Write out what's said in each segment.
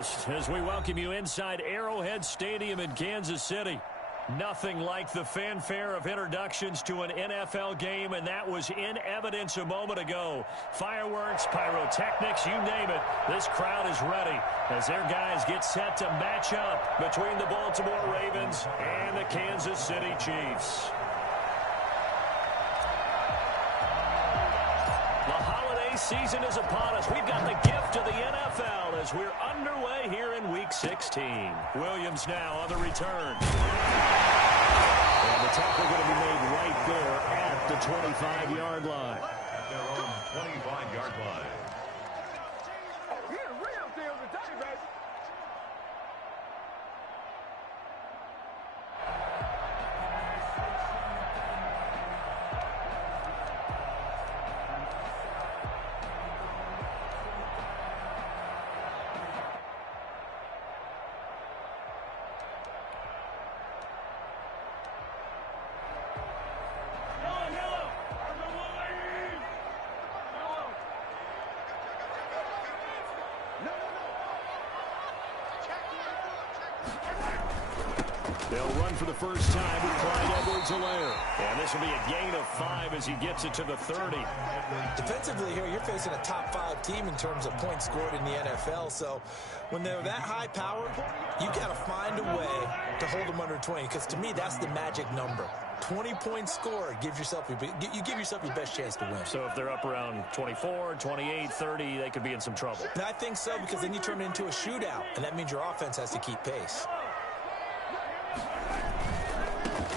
As we welcome you inside Arrowhead Stadium in Kansas City. Nothing like the fanfare of introductions to an NFL game, and that was in evidence a moment ago. Fireworks, pyrotechnics, you name it. This crowd is ready as their guys get set to match up between the Baltimore Ravens and the Kansas City Chiefs. The holiday season is upon us. We've got the gift of the NFL as we're underway here in Week 16. Williams now on the return. And the tackle going to be made right there at the 25-yard line. At their own 25-yard line. They'll run for the first time with Clyde Edwards-Helaire. And this will be a gain of 5 as he gets it to the 30. Defensively here, you're facing a top 5 team in terms of points scored in the NFL. So when they're that high-powered, you got to find a way to hold them under 20. Because to me, that's the magic number. 20-point score gives yourself you give yourself your best chance to win. So if they're up around 24, 28, 30, they could be in some trouble. And I think so, because then you turn it into a shootout, and that means your offense has to keep pace.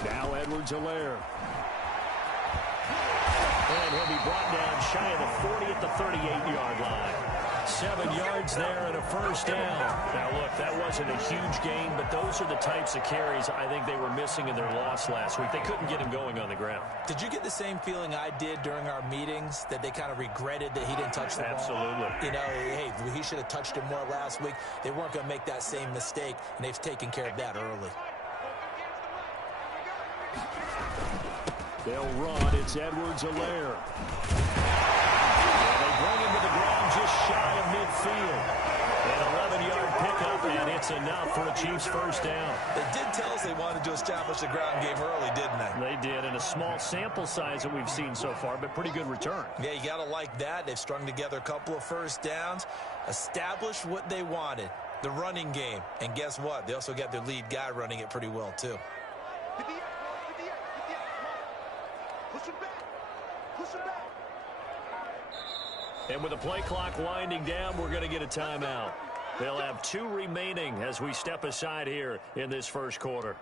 Now Edwards-Helaire. And he'll be brought down shy of the 40 at the 38-yard line. 7 yards there and a first down. Now, look, that wasn't a huge gain, but those are the types of carries I think they were missing in their loss last week. They couldn't get him going on the ground. Did you get the same feeling I did during our meetings, that they kind of regretted that he didn't touch the ball? Absolutely. You know, hey, he should have touched it more last week. They weren't going to make that same mistake, and they've taken care of that early. They'll run. It's Edwards-Helaire. They bring him to the ground just shy of midfield. An 11-yard pickup, and it's enough for a Chiefs first down. They did tell us they wanted to establish the ground game early, didn't they? They did, in a small sample size that we've seen so far, but pretty good return. Yeah, you got to like that. They've strung together a couple of first downs, established what they wanted, the running game. And guess what? They also got their lead guy running it pretty well, too. And with the play clock winding down, we're going to get a timeout. They'll have 2 remaining as we step aside here in this first quarter.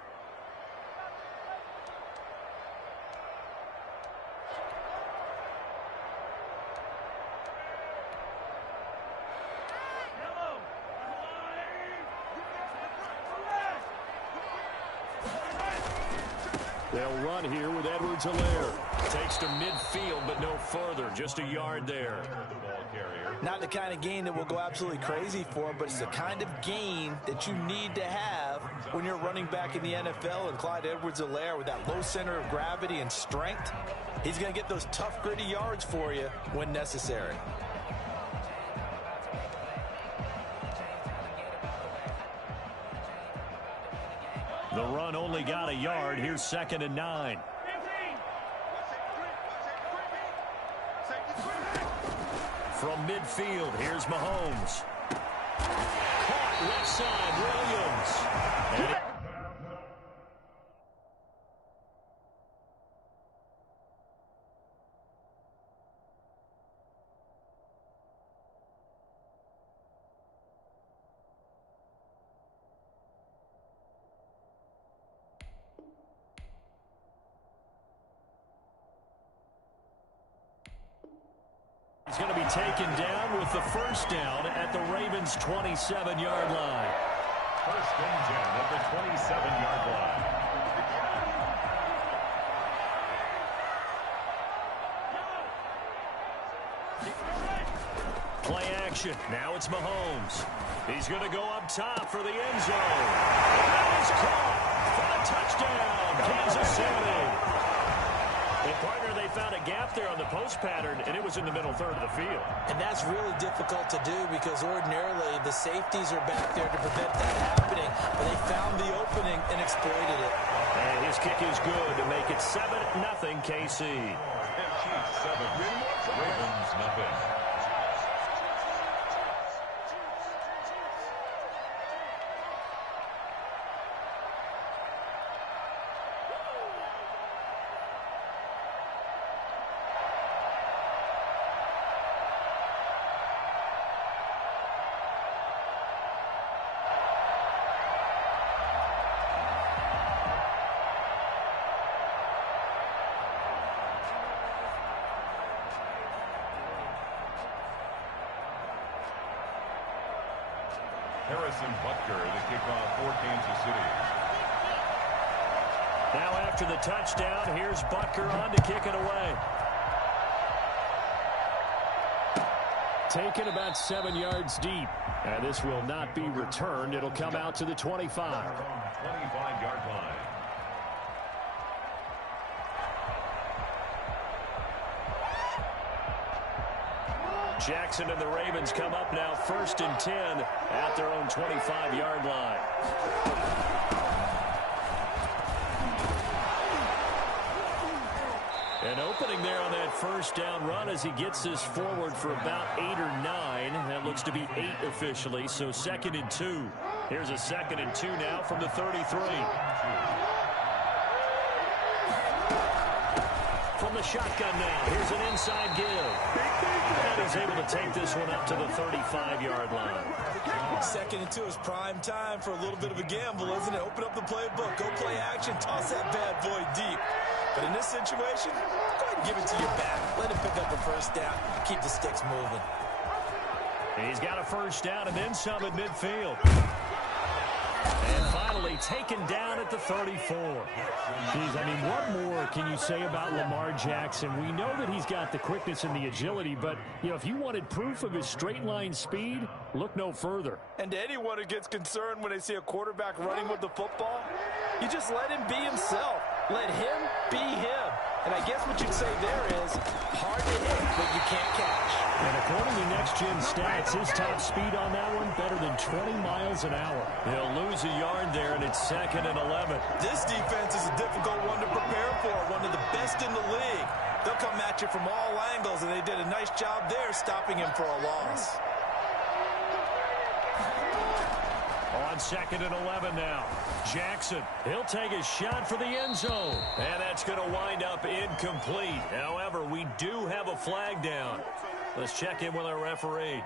They'll run here with Edwards-Helaire. Takes to midfield, but no further. Just a yard there. Not the kind of gain that will go absolutely crazy for, but it's the kind of gain that you need to have when you're running back in the NFL. And Clyde Edwards-Helaire, with that low center of gravity and strength, he's going to get those tough, gritty yards for you when necessary. The run only got a yard. Here's 2nd and 9. From midfield, here's Mahomes. Caught left side, Williams. He's going to be taken down with the first down at the Ravens' 27-yard line. First and 10 at the 27-yard line. Play action. Now it's Mahomes. He's going to go up top for the end zone. And that is caught for the touchdown, Kansas City. And, partner, they found a gap there on the post pattern, and it was in the middle third of the field. And that's really difficult to do because ordinarily the safeties are back there to prevent that happening. But they found the opening and exploited it. And his kick is good to make it 7-0 KC. Ravens, nothing. Harrison Butker, the kickoff for Kansas City. Now after the touchdown, here's Butker on to kick it away. Taken about 7 yards deep. And this will not be returned. It'll come out to the 25. 25-yard line. Jackson and the Ravens come up now 1st and 10 at their own 25-yard line. An opening there on that first down run as he gets this forward for about 8 or 9. That looks to be 8 officially, so 2nd and 2. Here's a 2nd and 2 now from the 33. From the shotgun now, here's an inside give. And he's able to take this one up to the 35-yard line. 2nd and 2 is prime time for a little bit of a gamble, isn't it? Open up the playbook, go play action, toss that bad boy deep. But in this situation, go ahead and give it to your back. Let him pick up a first down, keep the sticks moving. He's got a first down and then some at midfield. And finally taken down at the 34. Geez, I mean, what more can you say about Lamar Jackson? We know that he's got the quickness and the agility, but, you know, if you wanted proof of his straight line speed, look no further. And to anyone who gets concerned when they see a quarterback running with the football, you just let him be himself. Let him be him. And I guess what you'd say there is hard to hit, but you can't catch. And according to Next Gen Stats, his top speed on that one better than 20 miles an hour. He'll lose a yard there, and it's 2nd and 11. This defense is a difficult one to prepare for, one of the best in the league. They'll come at you from all angles, and they did a nice job there stopping him for a loss. On 2nd and 11 now. Jackson, he'll take a shot for the end zone. And that's going to wind up incomplete. However, we do have a flag down. Let's check in with our referee.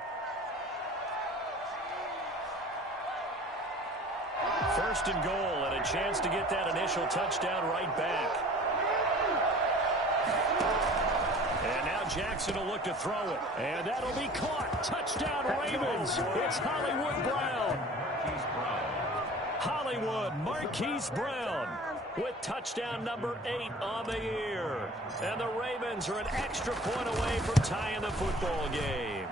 1st and goal, and a chance to get that initial touchdown right back. And now Jackson will look to throw it. And that'll be caught. Touchdown Ravens. It's Hollywood Brown. Hollywood Marquise Brown with touchdown number 8 on the year. And the Ravens are an extra point away from tying the football game.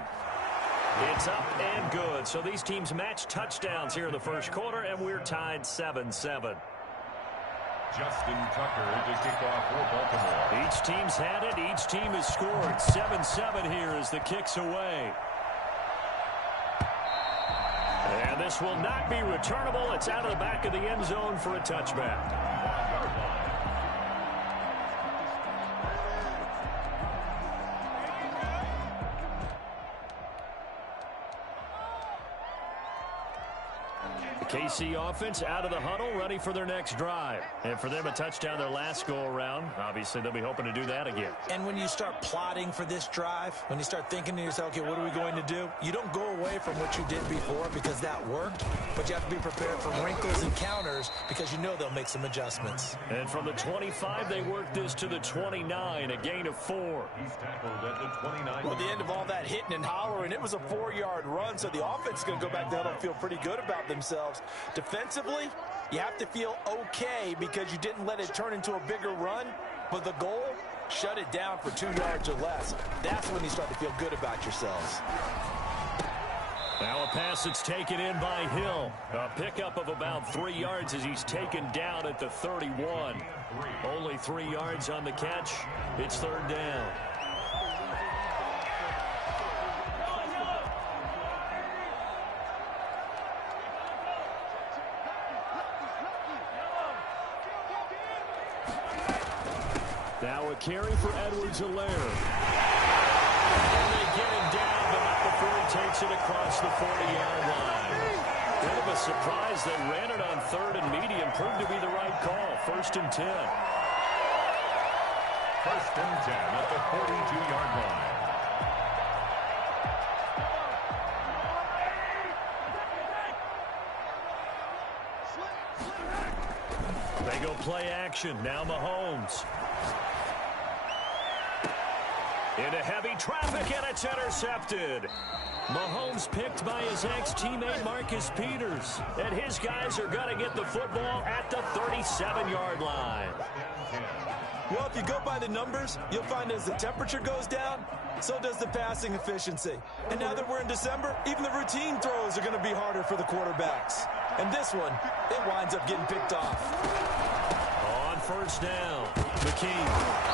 It's up and good. So these teams match touchdowns here in the first quarter, and we're tied 7-7. Justin Tucker to kick off for Baltimore. Each team's had it. Each team has scored. 7-7 here as the kick's away. And this will not be returnable. It's out of the back of the end zone for a touchback. The KC offense out of the huddle, ready for their next drive. And for them, a touchdown their last go-around. Obviously, they'll be hoping to do that again. And when you start plotting for this drive, when you start thinking to yourself, okay, what are we going to do? You don't go away from what you did before because that worked, but you have to be prepared for wrinkles and counters because you know they'll make some adjustments. And from the 25, they work this to the 29, a gain of 4. He's tackled at the 29. Well, at the end of all that hitting and hollering, it was a 4-yard run, so the offense is going to go back down and feel pretty good about themselves. Defensively, you have to feel okay because you didn't let it turn into a bigger run, but the goal, shut it down for 2 yards or less. That's when you start to feel good about yourselves. Now a pass that's taken in by Hill. A pickup of about 3 yards as he's taken down at the 31. Only 3 yards on the catch. It's third down. Now a carry for Edwards-Helaire. And they get him down, but not before he takes it across the 40-yard line. Bit of a surprise. They ran it on third and medium. Proved to be the right call. First and 10. First and 10 at the 42-yard line. They go play action. Now Mahomes. Into heavy traffic, and it's intercepted. Mahomes picked by his ex-teammate Marcus Peters. And his guys are going to get the football at the 37-yard line. Well, if you go by the numbers, you'll find as the temperature goes down, so does the passing efficiency. And now that we're in December, even the routine throws are going to be harder for the quarterbacks. And this one, it winds up getting picked off. On first down, McKee.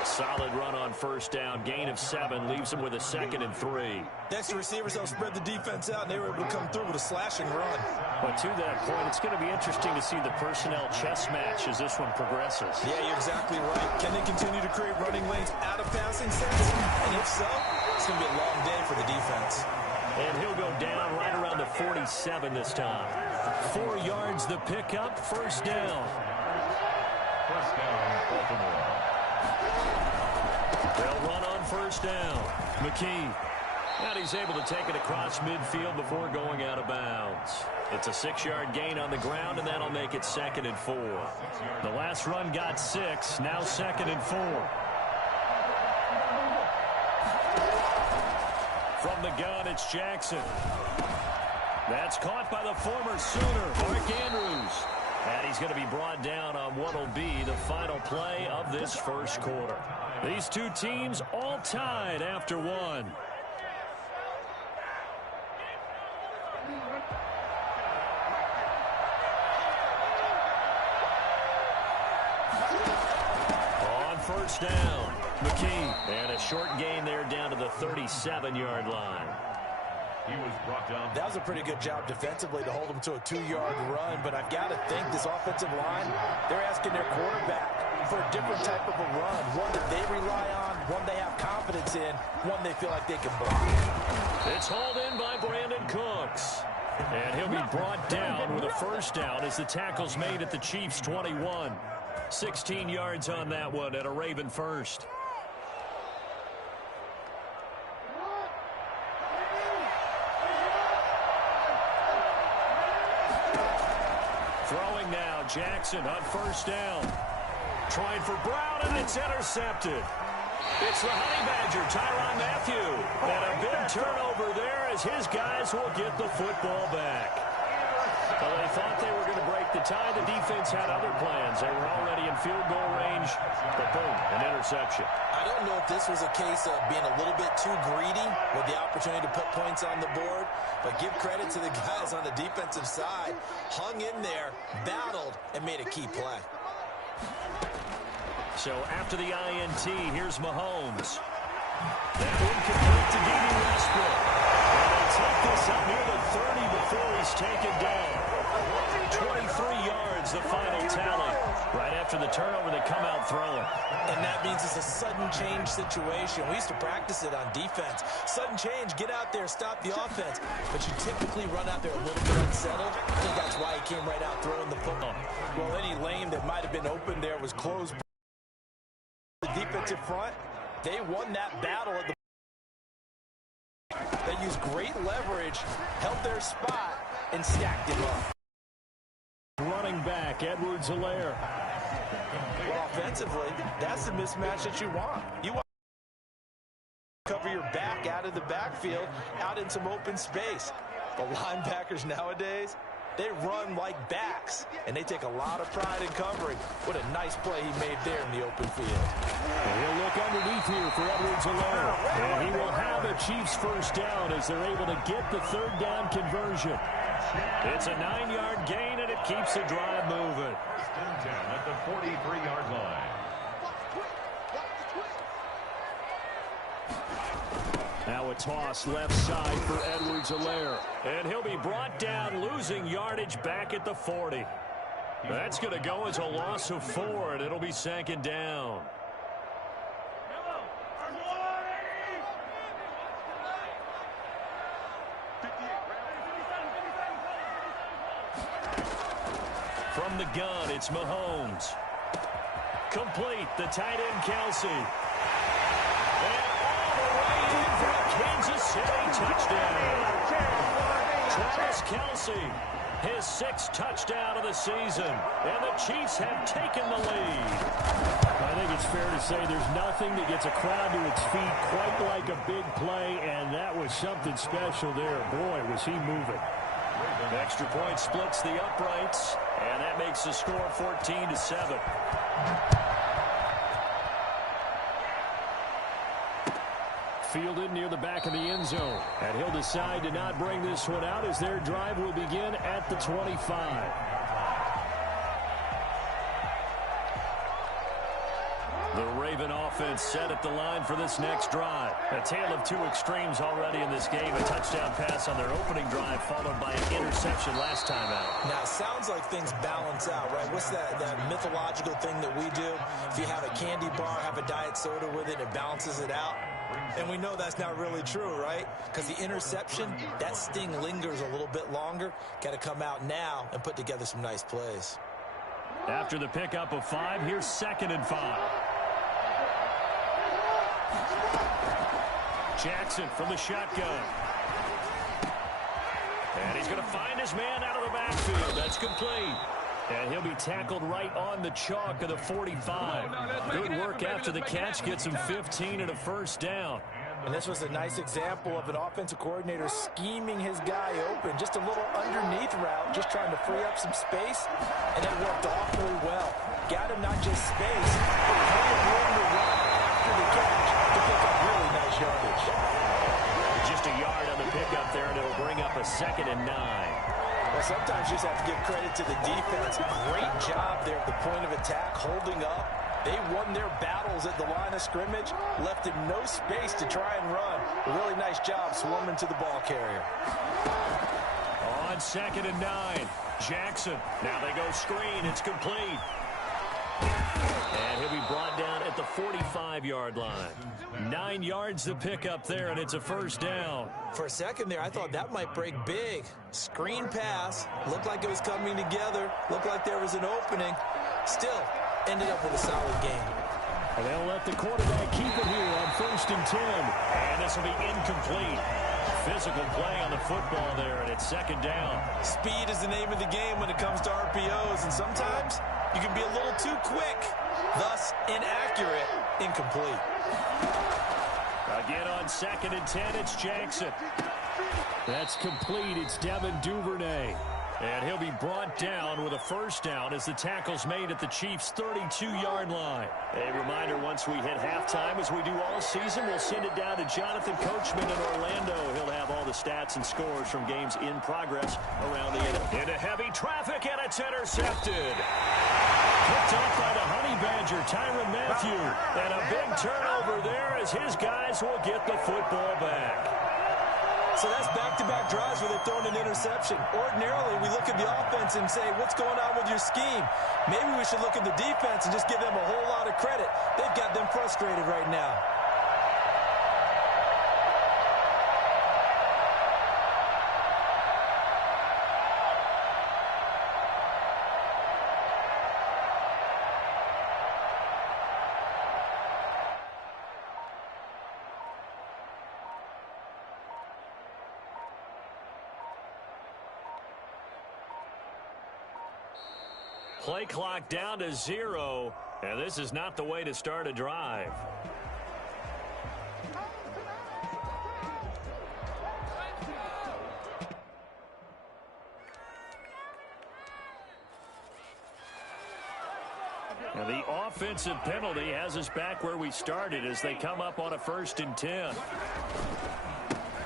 A solid run on first down. Gain of 7 leaves him with a 2nd and 3. Next to receivers, they'll spread the defense out, and they were able to come through with a slashing run. But to that point, it's going to be interesting to see the personnel chess match as this one progresses. Yeah, you're exactly right. Can they continue to create running lanes out of passing sets? And if so, it's going to be a long day for the defense. And he'll go down right around the 47 this time. 4 yards the pickup, first down. First down, Baltimore. They'll run on first down. McKee. And he's able to take it across midfield before going out of bounds. It's a 6-yard gain on the ground, and that'll make it 2nd and 4. The last run got 6, now 2nd and 4. From the gun, it's Jackson. That's caught by the former Sooner, Mark Andrews. And he's going to be brought down on what will be the final play of this first quarter. These two teams all tied after one. On first down, McKee. And a short gain there down to the 37-yard line. He was brought down. That was a pretty good job defensively to hold him to a 2-yard run, but I've got to think this offensive line, they're asking their quarterback for a different type of a run, one that they rely on, one they have confidence in, one they feel like they can block. It's hauled in by Brandon Cooks. And he'll be brought down with a first down as the tackle's made at the Chiefs' 21. 16 yards on that one at a Raven first. Throwing now, Jackson on first down. Trying for Brown, and it's intercepted. It's the Honey Badger, Tyrann Mathieu. And a big turnover there as his guys will get the football back. Well, they thought they were going to break the tie. The defense had other plans. They were already in field goal range, but boom, an interception. I don't know if this was a case of being a little bit too greedy with the opportunity to put points on the board, but give credit to the guys on the defensive side. Hung in there, battled, and made a key play. So after the INT, here's Mahomes. That one complete to Dede Westbrook. And they take this up near the 30 before he's taken down. 23 yards, the final tally. Right after the turnover, they come out throwing. And that means it's a sudden change situation. We used to practice it on defense. Sudden change, get out there, stop the offense. But you typically run out there a little bit unsettled. I think that's why he came right out throwing the football. Well, any lane that might have been open there was closed. The defensive front, they won that battle at the. They used great leverage, held their spot, and stacked him up. Running back, Edwards-Helaire. Well, offensively, that's the mismatch that you want. You want to cover your back out of the backfield, out in some open space. The linebackers nowadays, they run like backs, and they take a lot of pride in covering. What a nice play he made there in the open field. And he'll look underneath here for Edwards-Helaire. And he will have a Chiefs first down as they're able to get the third down conversion. It's a 9-yard gain, and it keeps the drive moving. At the 43-yard line. Now a toss left side for Edwards-Helaire. And he'll be brought down, losing yardage back at the 40. That's going to go as a loss of 4, and it'll be second down. From the gun, it's Mahomes. Complete, the tight end, Kelsey. And all the way in for a Kansas City touchdown. Travis Kelsey, his 6th touchdown of the season. And the Chiefs have taken the lead. I think it's fair to say there's nothing that gets a crowd to its feet quite like a big play, and that was something special there. Boy, was he moving. Extra point splits the uprights, and that makes the score 14-7. Fielded near the back of the end zone, and he'll decide to not bring this one out as their drive will begin at the 25. The Raven offense set at the line for this next drive. A tale of two extremes already in this game. A touchdown pass on their opening drive followed by an interception last time out. Now, it sounds like things balance out, right? What's that mythological thing that we do? If you have a candy bar, have a diet soda with it, it balances it out. And we know that's not really true, right? Because the interception, that sting lingers a little bit longer. Got to come out now and put together some nice plays. After the pickup of 5, here's 2nd and 5. Jackson from the shotgun. And he's going to find his man out of the backfield. That's complete. And he'll be tackled right on the chalk of the 45. Good work after the catch. Gets him 15 and a first down. And this was a nice example of an offensive coordinator scheming his guy open. Just a little underneath route, just trying to free up some space. And it worked awfully well. Got him not just space, but plenty of room to run after the catch to pick up really nice yardage. Just a yard on the pickup there, and it'll bring up a 2nd and 9. Well, sometimes you just have to give credit to the defense. Great job there at the point of attack, holding up. They won their battles at the line of scrimmage, left him no space to try and run. A really nice job swarming to the ball carrier. On 2nd and 9, Jackson. Now they go screen. It's complete. And he'll be brought down at the 45-yard line. 9 yards to pick up there, and it's a first down. For a second there, I thought that might break big. Screen pass. Looked like it was coming together. Looked like there was an opening. Still, ended up with a solid game. And they'll let the quarterback keep it here on 1st and 10. And this will be incomplete. Physical play on the football there, and it's 2nd down. Speed is the name of the game when it comes to RPOs, and sometimes you can be a little too quick, thus inaccurate, incomplete. Again on 2nd and 10, it's Jackson. That's complete. It's Devin Duvernay. And he'll be brought down with a first down as the tackle's made at the Chiefs' 32-yard line. A reminder, once we hit halftime, as we do all season, we'll send it down to Jonathan Coachman in Orlando. He'll have all the stats and scores from games in progress around the NFL. Into heavy traffic, and it's intercepted. Picked off by the Honey Badger, Tyrann Mathieu. And a big turnover there as his guys will get the football back. So that's back-to-back drives where they've thrown an interception. Ordinarily, we look at the offense and say, what's going on with your scheme? Maybe we should look at the defense and just give them a whole lot of credit. They've got them frustrated right now. Play clock down to 0, and this is not the way to start a drive. And the offensive penalty has us back where we started as they come up on a 1st and 10.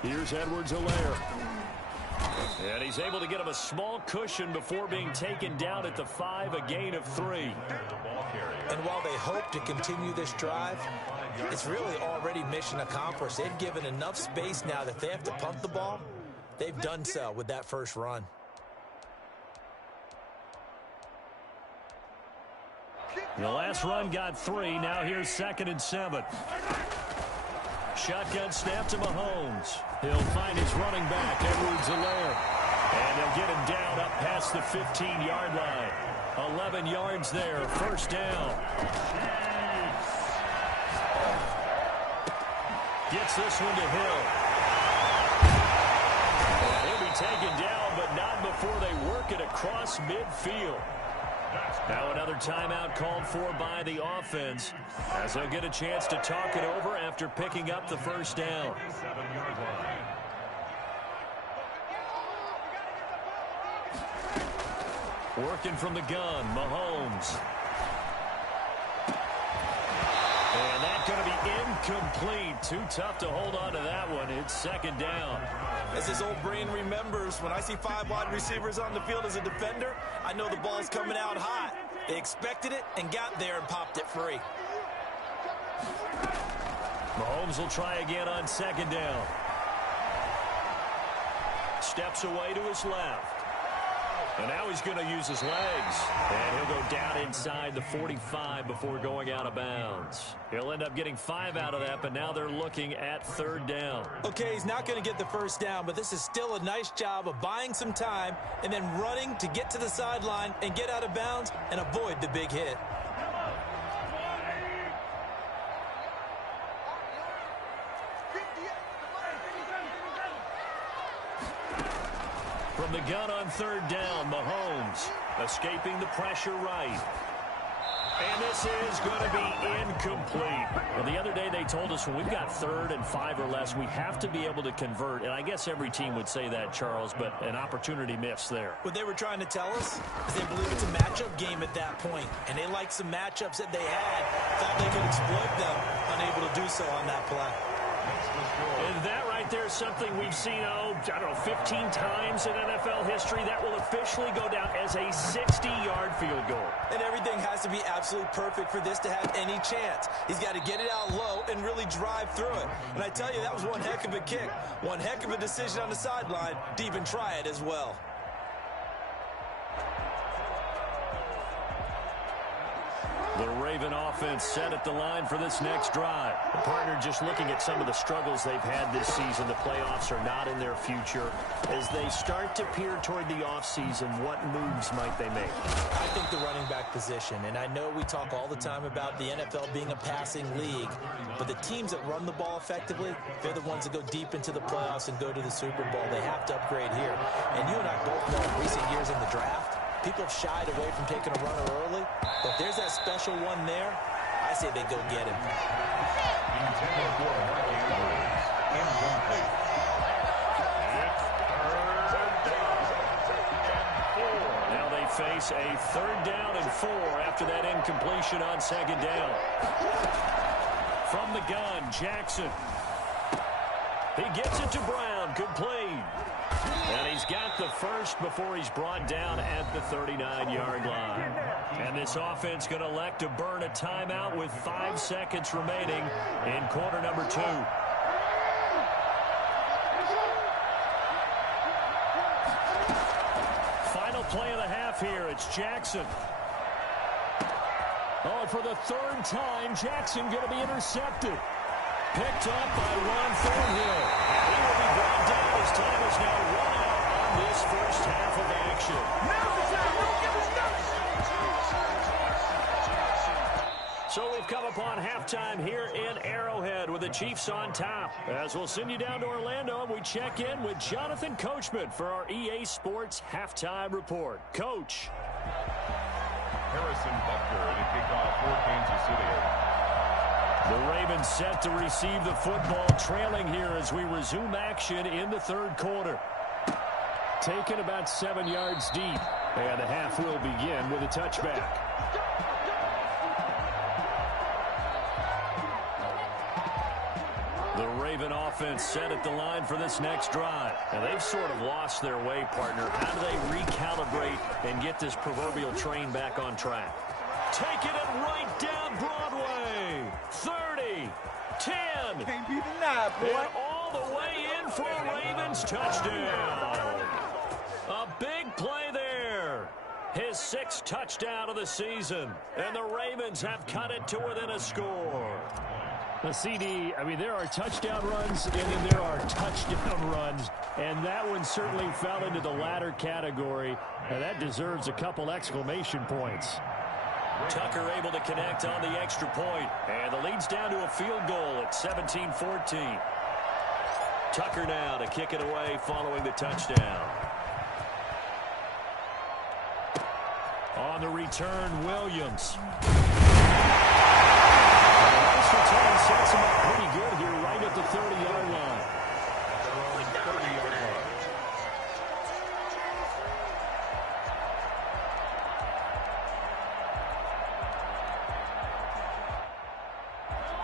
Here's Edwards-Helaire. And he's able to get him a small cushion before being taken down at the 5, a gain of 3. And while they hope to continue this drive, it's really already mission accomplished. They've given enough space now that they have to punt the ball. They've done so with that first run. The last run got 3. Now here's 2nd and 7. Shotgun snap to Mahomes. He'll find his running back, Edwards-Helaire. And he'll get him down up past the 15-yard line. 11 yards there, 1st down. Gets this one to Hill. And he'll be taken down, but not before they work it across midfield. Now another timeout called for by the offense as they'll get a chance to talk it over after picking up the 1st down. Working from the gun, Mahomes. And that's going to be incomplete. Too tough to hold on to that one. It's 2nd down. As his old brain remembers, when I see 5 wide receivers on the field as a defender, I know the ball's coming out hot. They expected it and got there and popped it free. Mahomes will try again on 2nd down. Steps away to his left. And now he's going to use his legs. And he'll go down inside the 45 before going out of bounds. He'll end up getting 5 out of that, but now they're looking at 3rd down. Okay, he's not going to get the 1st down, but this is still a nice job of buying some time and then running to get to the sideline and get out of bounds and avoid the big hit. From the gun on 3rd down, Mahomes escaping the pressure right. And this is going to be incomplete. Well, the other day they told us when we've got 3rd and 5 or less, we have to be able to convert. And I guess every team would say that, Charles, but an opportunity missed there. What they were trying to tell us is they believe it's a matchup game at that point, and they liked some matchups that they had, thought they could exploit them, unable to do so on that play. And that right there is something we've seen, I don't know, 15 times in NFL history. That will officially go down as a 60-yard field goal. And everything has to be absolutely perfect for this to have any chance. He's got to get it out low and really drive through it. And I tell you, that was one heck of a kick. One heck of a decision on the sideline to even try it as well. The Raven offense set at the line for this next drive. The partner just looking at some of the struggles they've had this season. The playoffs are not in their future. As they start to peer toward the offseason, what moves might they make? I think the running back position, and I know we talk all the time about the NFL being a passing league, but the teams that run the ball effectively, they're the ones that go deep into the playoffs and go to the Super Bowl. They have to upgrade here. And you and I both know in recent years in the draft, people have shied away from taking a runner early, but if there's that special one there, I say they go get him. Now they face a 3rd down and 4 after that incompletion on 2nd down. From the gun, Jackson. He gets it to Brown. Complete. And he's got the first before he's brought down at the 39-yard line. And this offense going to elect to burn a timeout with 5 seconds remaining in quarter number 2. Final play of the half here. It's Jackson. Oh, and for the 3rd time, Jackson going to be intercepted. Picked up by Ron Thornhill. He will be brought down as time is now run out on this first half of action. So we've come upon halftime here in Arrowhead with the Chiefs on top. As we'll send you down to Orlando and we check in with Jonathan Coachman for our EA Sports Halftime Report. Coach. Harrison Butker to kick off for Kansas City. The Ravens set to receive the football, trailing here as we resume action in the 3rd quarter. Taken about 7 yards deep, and the half will begin with a touchback. Raven offense set at the line for this next drive. And they've sort of lost their way, partner. How do they recalibrate and get this proverbial train back on track? Taking it right down Broadway. 30, 10. Can't be denied, boy. And all the way in for a Ravens touchdown. A big play there. His 6th touchdown of the season. And the Ravens have cut it to within a score. The CD, I mean, there are touchdown runs, and then there are touchdown runs. And that one certainly fell into the latter category. And that deserves a couple exclamation points. Tucker able to connect on the extra point. And the lead's down to a field goal at 17-14. Tucker now to kick it away following the touchdown. On the return, Williams. Nice return sets him up pretty good here right at the 30-yard line.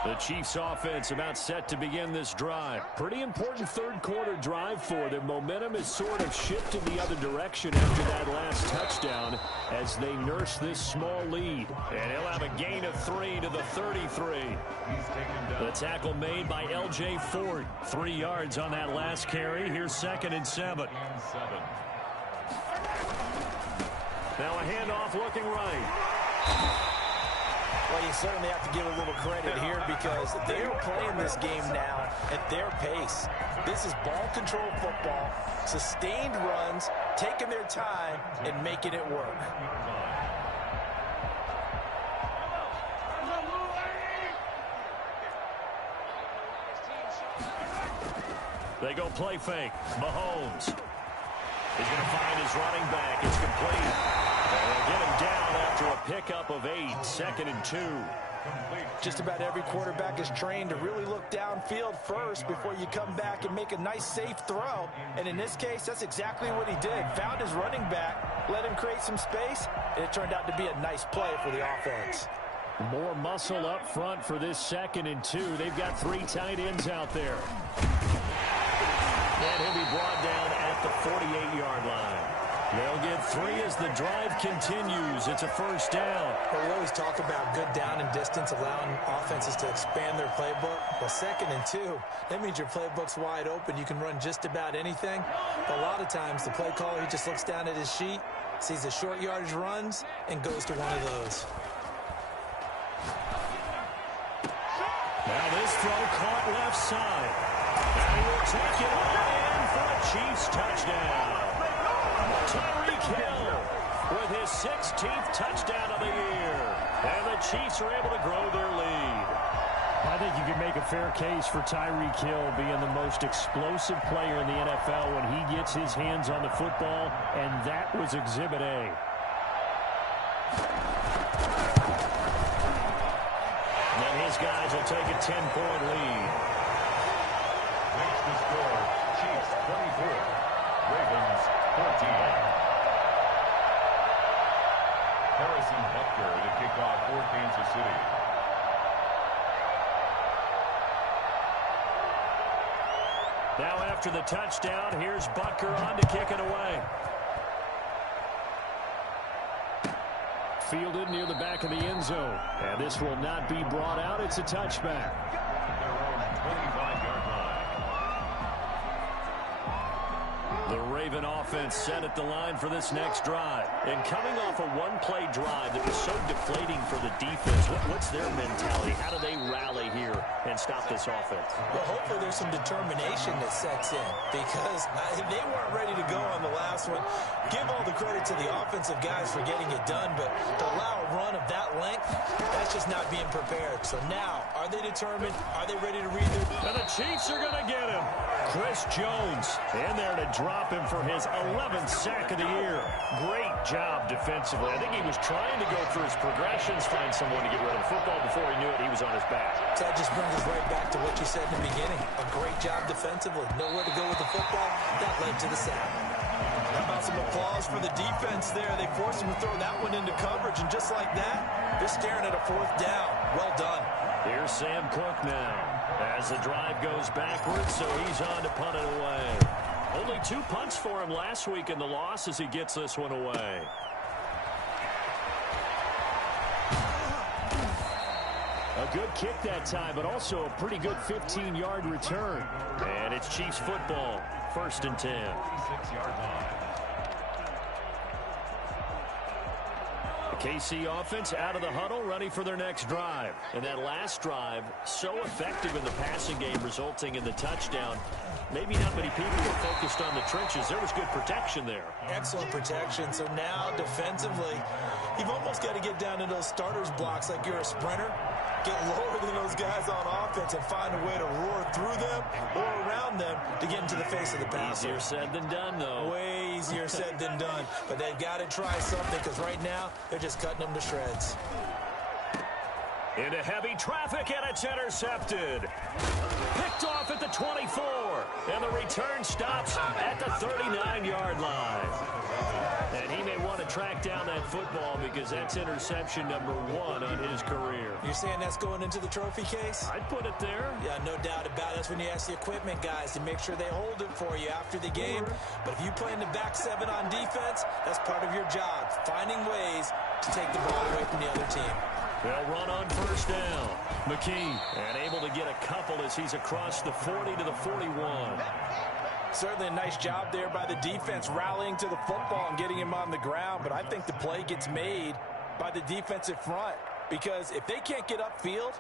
The Chiefs offense about set to begin this drive. Pretty important third-quarter drive for them. Momentum has sort of shifted the other direction after that last touchdown as they nurse this small lead. And he'll have a gain of 3 to the 33. The tackle made by L.J. Ford. 3 yards on that last carry. Here's 2nd and 7. Now a handoff looking right. Well, you certainly have to give a little credit here because they're playing this game now at their pace. This is ball control football, sustained runs, taking their time, and making it work. They go play fake. Mahomes. He's going to find his running back. It's complete. And they'll get him down after a pickup of 8. 2nd and 2. Just about every quarterback is trained to really look downfield first before you come back and make a nice, safe throw. And in this case, that's exactly what he did. Found his running back, let him create some space, and it turned out to be a nice play for the offense. More muscle up front for this 2nd and 2. They've got 3 tight ends out there. And he'll be brought down at the 48-yard line. They'll get 3 as the drive continues. It's a first down. Well, we always talk about good down and distance, allowing offenses to expand their playbook. Well, 2nd and 2, that means your playbook's wide open. You can run just about anything. But a lot of times, the play caller, he just looks down at his sheet, sees the short yardage runs, and goes to one of those. Now this throw caught left side. And he will take it all in for a Chiefs touchdown. Tyreek Hill with his 16th touchdown of the year. And the Chiefs are able to grow their lead. I think you can make a fair case for Tyreek Hill being the most explosive player in the NFL when he gets his hands on the football, and that was Exhibit A. And his guys will take a 10-point lead. Makes the score Chiefs 24, Ravens 14. Harrison Butker to kick off for Kansas City. Now after the touchdown, here's Butker on to kick it away. Fielded near the back of the end zone. And this will not be brought out. It's a touchback. Their own 25-yard line. The Raven offense set at the line for this next drive. And coming off a one-play drive that was so deflating for the defense, what's their mentality? How do they rally here and stop this offense? Well, hopefully there's some determination that sets in because they weren't ready to go on the last one. Give all the credit to the offensive guys for getting it done, but to allow a run of that length, that's just not being prepared. So now, are they determined? Are they ready to read their... And the Chiefs are going to get him. Chris Jones in there to drop him for his 11th sack of the year. Great job defensively. I think he was trying to go through his progressions, find someone to get rid of the football. Before he knew it, he was on his back. So that just brings us right back to what you said in the beginning. A great job defensively. Nowhere to go with the football. That led to the sack. How about some applause for the defense there? They forced him to throw that one into coverage, and just like that, they're staring at a 4th down. Well done. Here's Sam Cook now. As the drive goes backwards, so he's on to punt it away. Only 2 punts for him last week in the loss as he gets this one away. A good kick that time, but also a pretty good 15-yard return. And it's Chiefs football, 1st and 10. 6-yard line. KC offense out of the huddle, ready for their next drive. And that last drive, so effective in the passing game, resulting in the touchdown. Maybe not many people were focused on the trenches. There was good protection there. Excellent protection. So now, defensively, you've almost got to get down to those starters blocks like you're a sprinter. Get lower than those guys on offense and find a way to roar through them or around them to get into the face of the passer. Easier said than done, though. Way easier said than done. But they've got to try something because right now they're just cutting them to shreds. Into heavy traffic, and it's intercepted. Picked off at the 24. And the return stops at the 39-yard line. And he may want to track down that football because that's interception number 1 on his career. You're saying that's going into the trophy case? I'd put it there. Yeah, no doubt about it. That's when you ask the equipment guys to make sure they hold it for you after the game. But if you play in the back 7 on defense, that's part of your job, finding ways to take the ball away from the other team. They'll run on 1st down. McKee, and able to get a couple as he's across the 40 to the 41. Certainly a nice job there by the defense rallying to the football and getting him on the ground. But I think the play gets made by the defensive front because if they can't get upfield,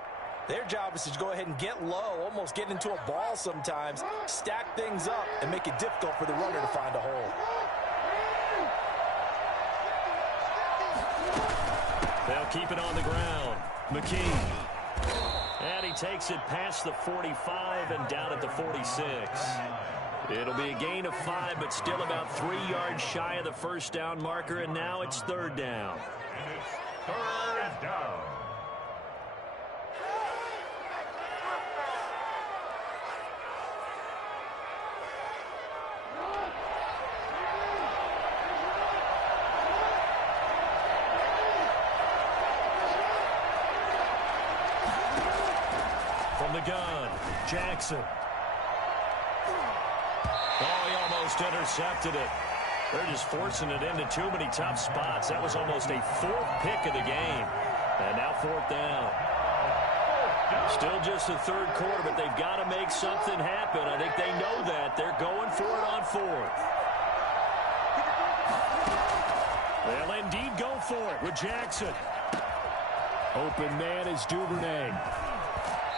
their job is to go ahead and get low, almost get into a ball sometimes, stack things up, and make it difficult for the runner to find a hole. They'll keep it on the ground. McKee. And he takes it past the 45 and down at the 46. It'll be a gain of 5, but still about 3 yards shy of the 1st down marker, and now it's 3rd down. And it's 3rd down. From the gun, Jackson. Oh, he almost intercepted it. They're just forcing it into too many tough spots. That was almost a 4th pick of the game. And now 4th down. Still just the 3rd quarter, but they've got to make something happen. I think they know that. They're going for it on 4th. They'll indeed go for it with Jackson. Open man is Duvernay.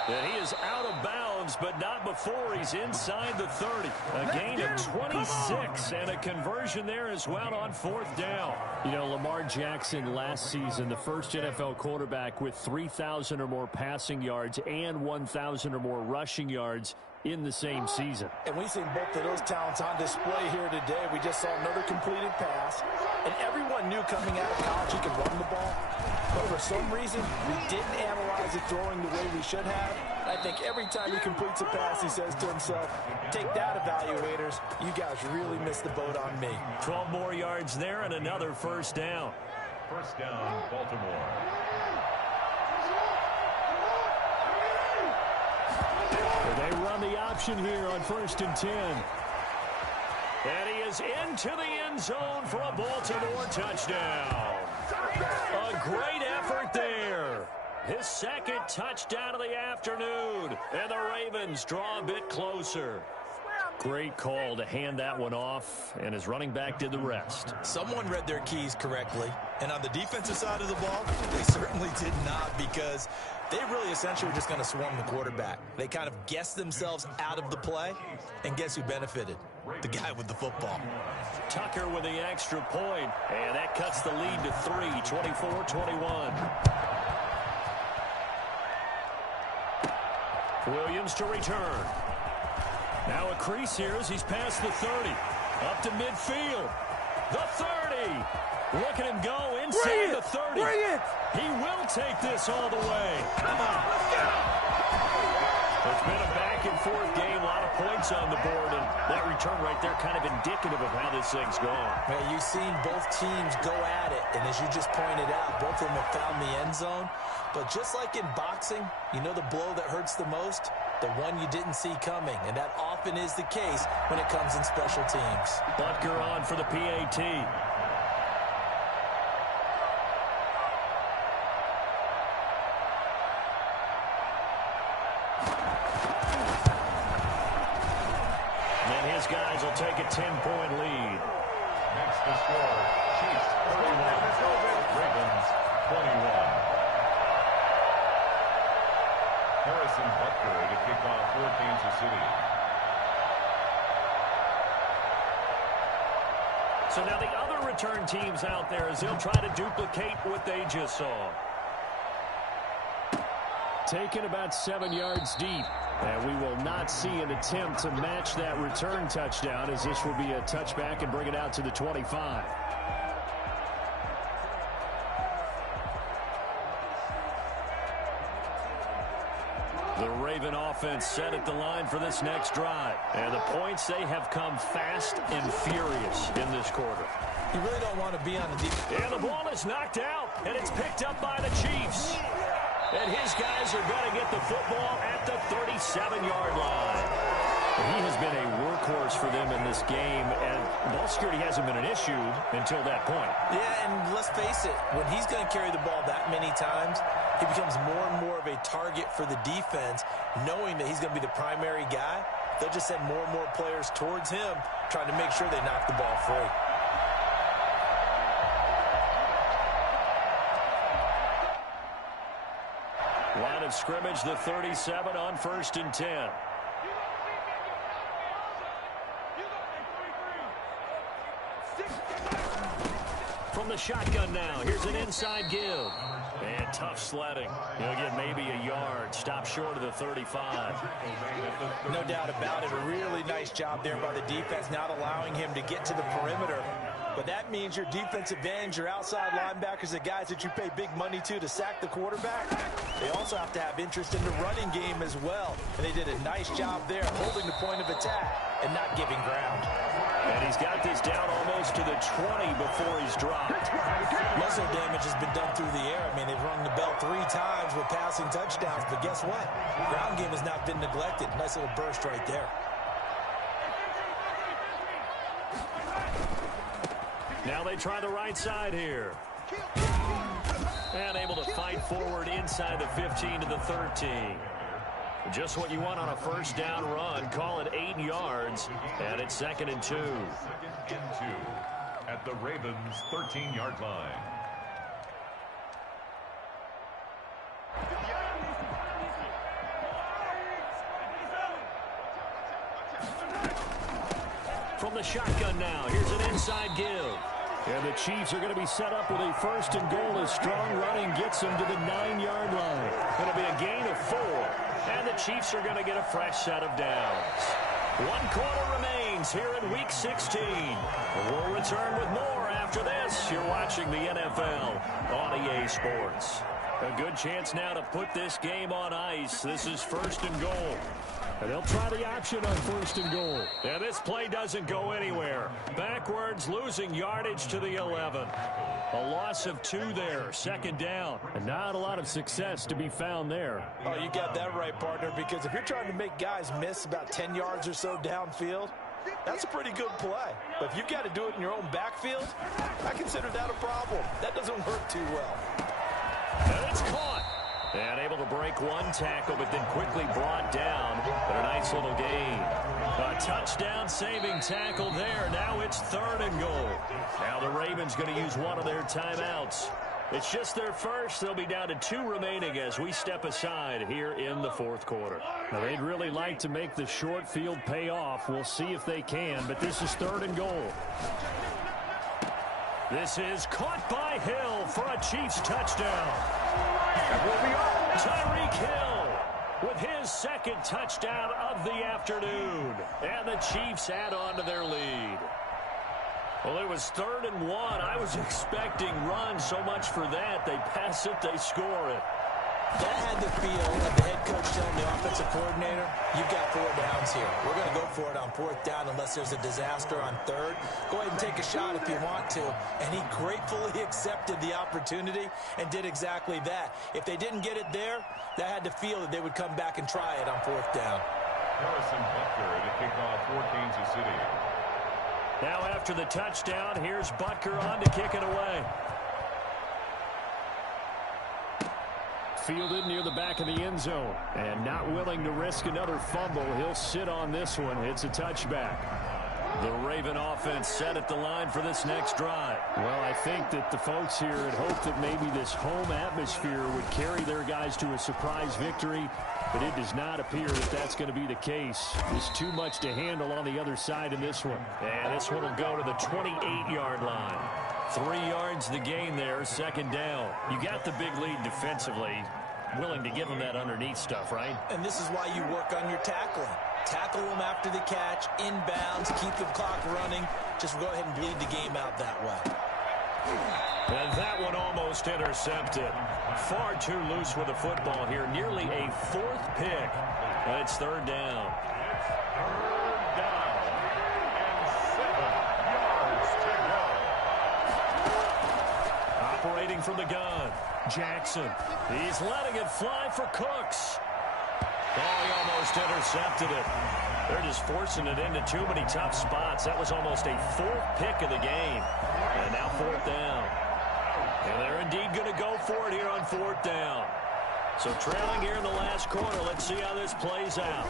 And he is out of bounds, but not before he's inside the 30. A gain of 26 and a conversion there as well on 4th down. You know, Lamar Jackson last season, the first NFL quarterback with 3,000 or more passing yards and 1,000 or more rushing yards in the same season. And we've seen both of those talents on display here today. We just saw another completed pass. And everyone knew coming out of college he could run the ball. But for some reason, we didn't analyze it throwing the way we should have. And I think every time he completes a pass, he says to himself, take that, evaluators. You guys really missed the boat on me. 12 more yards there and another 1st down. 1st down, Baltimore. They run the option here on 1st and 10. And he is into the end zone for a Baltimore touchdown. A great effort there. His 2nd touchdown of the afternoon. And the Ravens draw a bit closer. Great call to hand that one off, and his running back did the rest. Someone read their keys correctly, and on the defensive side of the ball, they certainly did not because they really essentially were just going to swarm the quarterback. They kind of guessed themselves out of the play, and guess who benefited? The guy with the football. Tucker with the extra point, and that cuts the lead to 3, 24-21. Williams to return. Now a crease here as he's past the 30. Up to midfield. The 30. Look at him go inside the 30. Bring it! He will take this all the way. Come on, let's go! It's been a back-and-forth game. A lot of points on the board, and that return right there kind of indicative of how this thing's going. Man, you've seen both teams go at it, and as you just pointed out, both of them have found the end zone. But just like in boxing, you know the blow that hurts the most? the one you didn't see coming, and that often is the case when it comes in special teams. Butker on for the PAT. And his guys will take a 10-point lead. Makes the score Chiefs 31, Ravens 21. Harrison Butker to kick off for Kansas City. So now the other return teams out there as they'll try to duplicate what they just saw. Taken about 7 yards deep. And we will not see an attempt to match that return touchdown, as this will be a touchback and bring it out to the 25. The Raven offense set at the line for this next drive. And the points, they have come fast and furious in this quarter. You really don't want to be on the defense. And the ball is knocked out, and it's picked up by the Chiefs. And his guys are going to get the football at the 37-yard line. He has been a workhorse for them in this game, and ball security hasn't been an issue until that point. Yeah, and let's face it, when he's going to carry the ball that many times, he becomes more and more of a target for the defense, knowing that he's going to be the primary guy. They'll just send more and more players towards him, trying to make sure they knock the ball free. Line of scrimmage, the 37 on 1st and 10. From the shotgun now, here's an inside give. And tough sledding. He'll get maybe a yard. Stop short of the 35. No doubt about it. A really nice job there by the defense, not allowing him to get to the perimeter. But that means your defensive ends, your outside linebackers, the guys that you pay big money to sack the quarterback, they also have to have interest in the running game as well. And they did a nice job there, holding the point of attack and not giving ground. And he's got this down almost to the 20 before he's dropped. Muscle damage has been done through the air. I mean, they've rung the bell 3 times with passing touchdowns. But guess what? Ground game has not been neglected. Nice little burst right there. Now they try the right side here. And able to fight forward inside the 15 to the 13. Just what you want on a first down run. Call it 8 yards. And it's 2nd and 2. 2nd and 2 at the Ravens' 13-yard line. From the shotgun now, here's an inside give. And the Chiefs are going to be set up with a 1st and goal as strong running gets them to the 9-yard line. Going to be a gain of 4. And the Chiefs are going to get a fresh set of downs. 1 quarter remains here in Week 16. We'll return with more after this. You're watching the NFL on EA Sports. A good chance now to put this game on ice. This is 1st and goal. And they'll try the option on 1st and goal. Yeah, this play doesn't go anywhere. Backwards, losing yardage to the 11. A loss of 2 there, 2nd down. And not a lot of success to be found there. Oh, you got that right, partner, because if you're trying to make guys miss about 10 yards or so downfield, that's a pretty good play. But if you've got to do it in your own backfield, I consider that a problem. That doesn't work too well. And it's caught. And able to break 1 tackle, but then quickly brought down. But a nice little gain. A touchdown saving tackle there. Now it's 3rd and goal. Now the Ravens going to use one of their timeouts. It's just their first. They'll be down to 2 remaining as we step aside here in the 4th quarter. Now they'd really like to make the short field pay off. We'll see if they can, but this is 3rd and goal. This is caught by Hill for a Chiefs touchdown. Tyreek Hill with his 2nd touchdown of the afternoon. And the Chiefs add on to their lead. Well, it was 3rd and 1. I was expecting run, so much for that. They pass it, they score it. That had the feel of the head coach telling the offensive coordinator, you've got 4 downs here. We're going to go for it on 4th down unless there's a disaster on 3rd. Go ahead and take a shot if you want to. And he gratefully accepted the opportunity and did exactly that. If they didn't get it there, that had the feel that they would come back and try it on 4th down. Harrison Butker to kick off for Kansas City. Now after the touchdown, here's Butker on to kick it away. Fielded near the back of the end zone. And not willing to risk another fumble. He'll sit on this one. It's a touchback. The Raven offense set at the line for this next drive. Well, I think that the folks here had hoped that maybe this home atmosphere would carry their guys to a surprise victory, but it does not appear that that's going to be the case. There's too much to handle on the other side in this one. And this one will go to the 28-yard line. 3 yards the gain there, 2nd down. You got the big lead defensively. Willing to give them that underneath stuff, right? And this is why you work on your tackling. Tackle them after the catch, inbounds, keep the clock running. Just go ahead and bleed the game out that way. And that one almost intercepted. Far too loose with the football here. Nearly a 4th pick. And it's 3rd down. Third down and 7 yards to go. Operating from the gun, Jackson. He's letting it fly for Cooks. Oh, he almost intercepted it. They're just forcing it into too many tough spots. That was almost a 4th pick of the game. And now 4th down. And they're indeed going to go for it here on 4th down. So trailing here in the last quarter. Let's see how this plays out.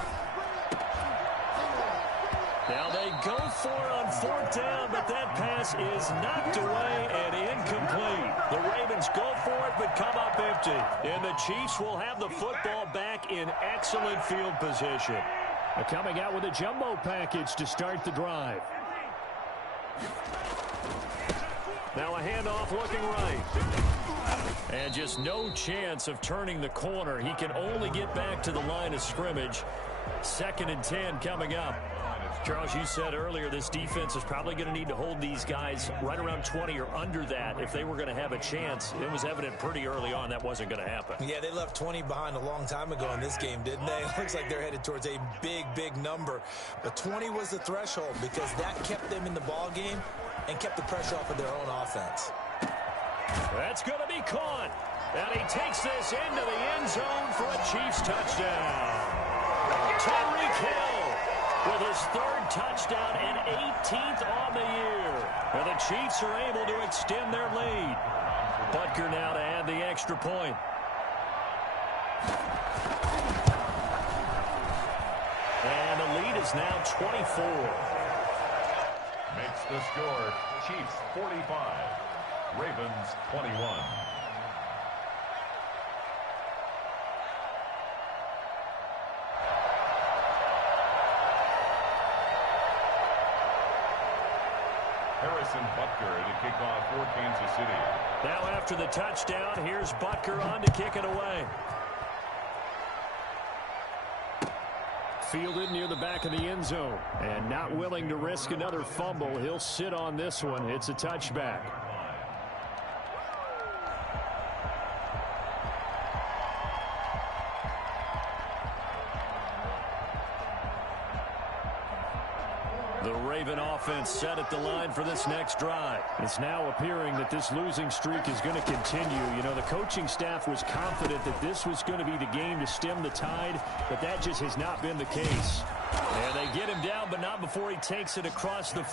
Now they go for it on 4th down, but that pass is knocked away and incomplete. The Ravens go for it, but come up empty. And the Chiefs will have the football back in excellent field position. They're coming out with a jumbo package to start the drive. Now a handoff looking right. And just no chance of turning the corner. He can only get back to the line of scrimmage. 2nd and 10 coming up. Charles, you said earlier this defense is probably going to need to hold these guys right around 20 or under that if they were going to have a chance. It was evident pretty early on that wasn't going to happen. Yeah, they left 20 behind a long time ago in this game, didn't they? It looks like they're headed towards a big, big number. But 20 was the threshold because that kept them in the ball game and kept the pressure off of their own offense. That's going to be caught. And he takes this into the end zone for a Chiefs touchdown. Tyreek Hill with his 3rd touchdown and 18th on the year. And the Chiefs are able to extend their lead. Butker now to add the extra point. And the lead is now 24. Makes the score Chiefs 45, Ravens 21. Harrison Butker to kick off for Kansas City. Now after the touchdown, here's Butker on to kick it away. Fielded near the back of the end zone. And not willing to risk another fumble. He'll sit on this one. It's a touchback. The Raven offense set at the line for this next drive. It's now appearing that this losing streak is going to continue. You know, the coaching staff was confident that this was going to be the game to stem the tide, but that just has not been the case. And they get him down, but not before he takes it across the...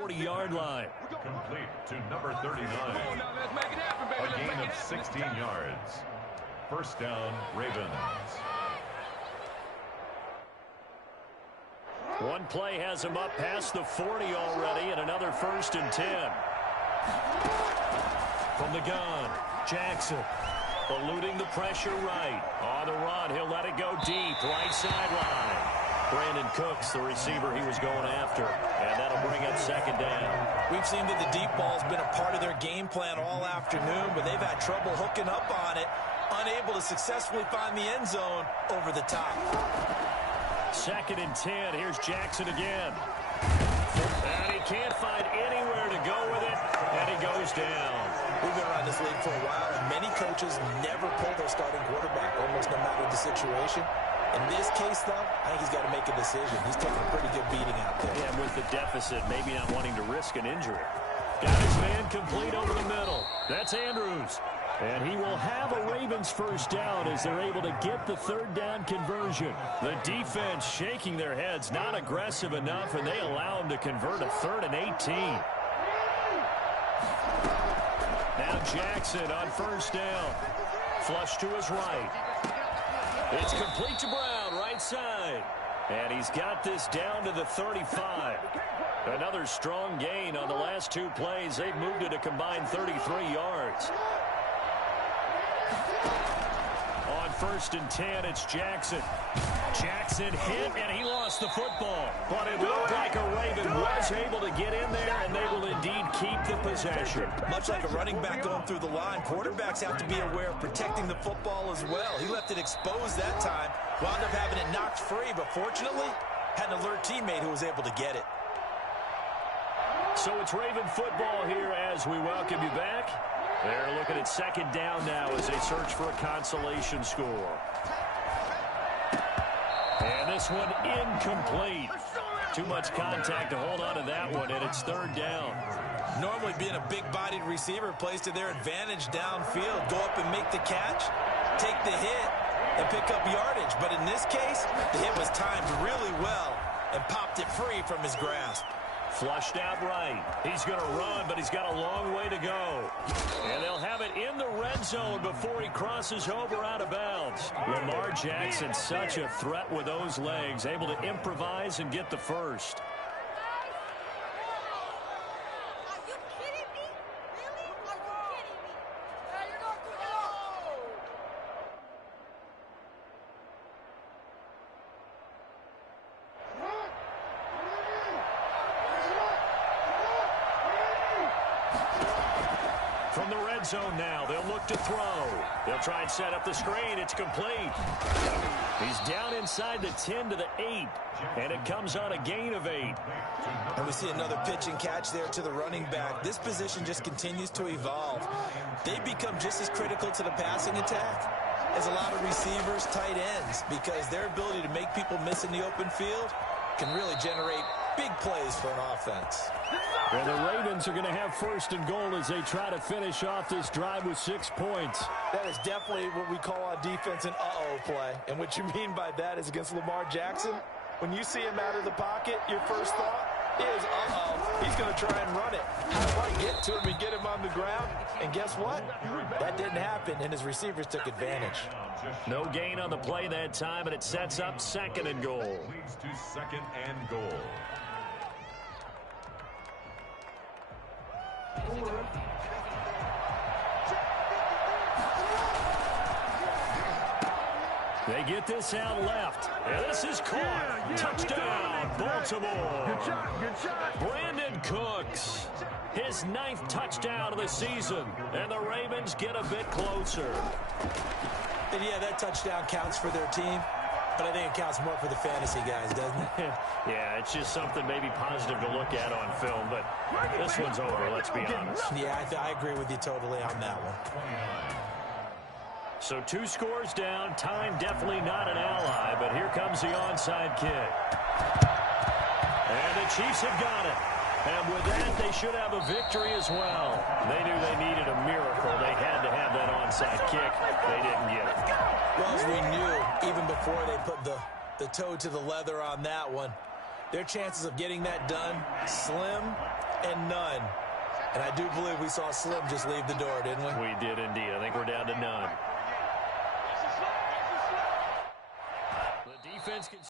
40-yard line. Complete to number 39. A gain of 16 yards. First down, Ravens. One play has him up past the 40 already, and another 1st and 10. From the gun, Jackson eluding the pressure right. On the run, he'll let it go deep, right sideline. Brandon Cooks, the receiver he was going after, and that'll bring up 2nd down. We've seen that the deep ball's been a part of their game plan all afternoon, but they've had trouble hooking up on it, unable to successfully find the end zone over the top. 2nd and 10. Here's Jackson again. And he can't find anywhere to go with it, and he goes down. We've been around this league for a while, and many coaches never pull their starting quarterback, almost no matter the situation. In this case, though, I think he's got to make a decision. He's taking a pretty good beating out there. Yeah, with the deficit, maybe not wanting to risk an injury. Got his man complete over the middle. That's Andrews. And he will have a Ravens 1st down as they're able to get the 3rd down conversion. The defense shaking their heads, not aggressive enough, and they allow him to convert a 3rd and 18. Now Jackson on 1st down. Flush to his right. It's complete to Brown, right side. And he's got this down to the 35. Another strong gain on the last 2 plays. They've moved it a combined 33 yards. On 1st and 10, it's Jackson. Jackson hit, and he lost the football. But it looked like a Raven was able to get in there, and they will indeed keep the possession. Much like a running back going through the line, quarterbacks have to be aware of protecting the football as well. He left it exposed that time, wound up having it knocked free, but fortunately, had an alert teammate who was able to get it. So it's Raven football here as we welcome you back. They're looking at 2nd down now as they search for a consolation score. And this one incomplete. Too much contact to hold on to that one, and it's 3rd down. Normally being a big-bodied receiver plays to their advantage downfield. Go up and make the catch, take the hit, and pick up yardage. But in this case, the hit was timed really well and popped it free from his grasp. Flushed out right. He's going to run, but he's got a long way to go. And they'll have it in the red zone before he crosses over out of bounds. Lamar Jackson, such a threat with those legs, able to improvise and get the 1st. From the red zone now, they'll look to throw. They'll try and set up the screen. It's complete. He's down inside the 10 to the 8, and it comes on a gain of 8. And we see another pitch and catch there to the running back. This position just continues to evolve. They become just as critical to the passing attack as a lot of receivers, tight ends, because their ability to make people miss in the open field can really generate big plays for an offense. And the Ravens are going to have 1st and goal as they try to finish off this drive with 6 points. That is definitely what we call on defense an uh-oh play. And what you mean by that is against Lamar Jackson, when you see him out of the pocket, your first thought is, uh-oh, he's going to try and run it. How do I get to him and get him on the ground? And guess what? That didn't happen, and his receivers took advantage. No gain on the play that time, and it sets up 2nd and goal. Leads to 2nd and goal. They get this out left. And this is caught. Touchdown, Baltimore. Good shot. Brandon Cooks, his 9th touchdown of the season. And the Ravens get a bit closer. And yeah, that touchdown counts for their team. But I think it counts more for the fantasy guys, doesn't it? Yeah, it's just something maybe positive to look at on film. But this one's over, let's be honest. Yeah, I agree with you totally on that one. So 2 scores down. Time definitely not an ally, but here comes the onside kick. And the Chiefs have got it. And with that, they should have a victory as well. They knew they needed a miracle. They had to have that onside kick. They didn't get it. Well, as we knew, even before they put the toe to the leather on that one, their chances of getting that done, slim. and none. And I do believe we saw Slim just leave the door, didn't we? We did indeed. I think we're down to none. The defense can